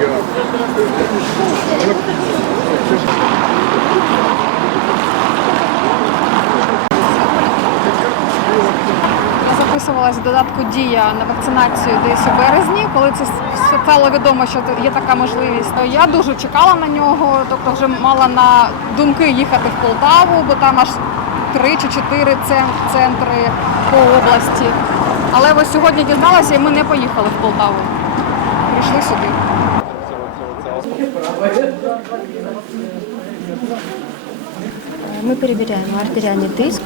Я записувалася в додатку Дія на вакцинацію десь у березні, коли це стало відомо, що є така можливість. Я дуже чекала на нього, тобто вже мала на думки їхати в Полтаву, бо там аж три чи чотири центри по області. Але ось сьогодні дізналася, і ми не поїхали в Полтаву. Прийшли сюди. Мы проверяем артериальный диск,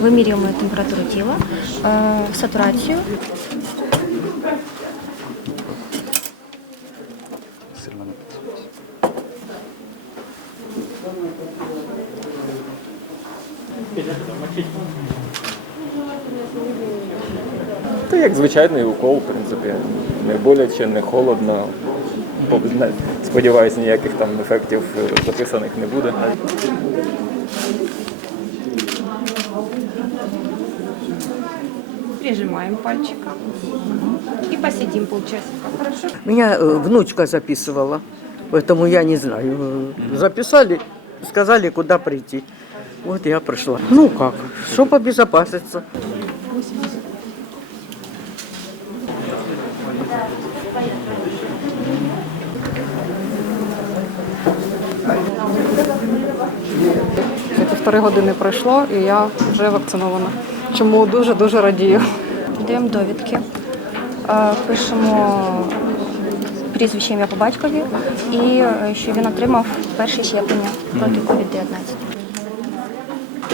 вымеряем температуру тела, э, сатурацию. Це як звичайний укол, в принципі. Не боляче, не холодно. Бо, не- Сподіваюсь, ніяких там ефектів е, записаних не буде. Прижимаем пальчиком и посидим полчасика. Хорошо? Меня э, внучка записывала, поэтому я не знаю. Э, Записали, сказали, куда прийти. Вот я пришла. Ну как, чтобы обезопаситься. Півтори години пройшло, і я вже вакцинована. Чому дуже-дуже радію. Даємо довідки, е, пишемо прізвище ім'я по батькові і е, що він отримав перші щеплення проти COVID-19.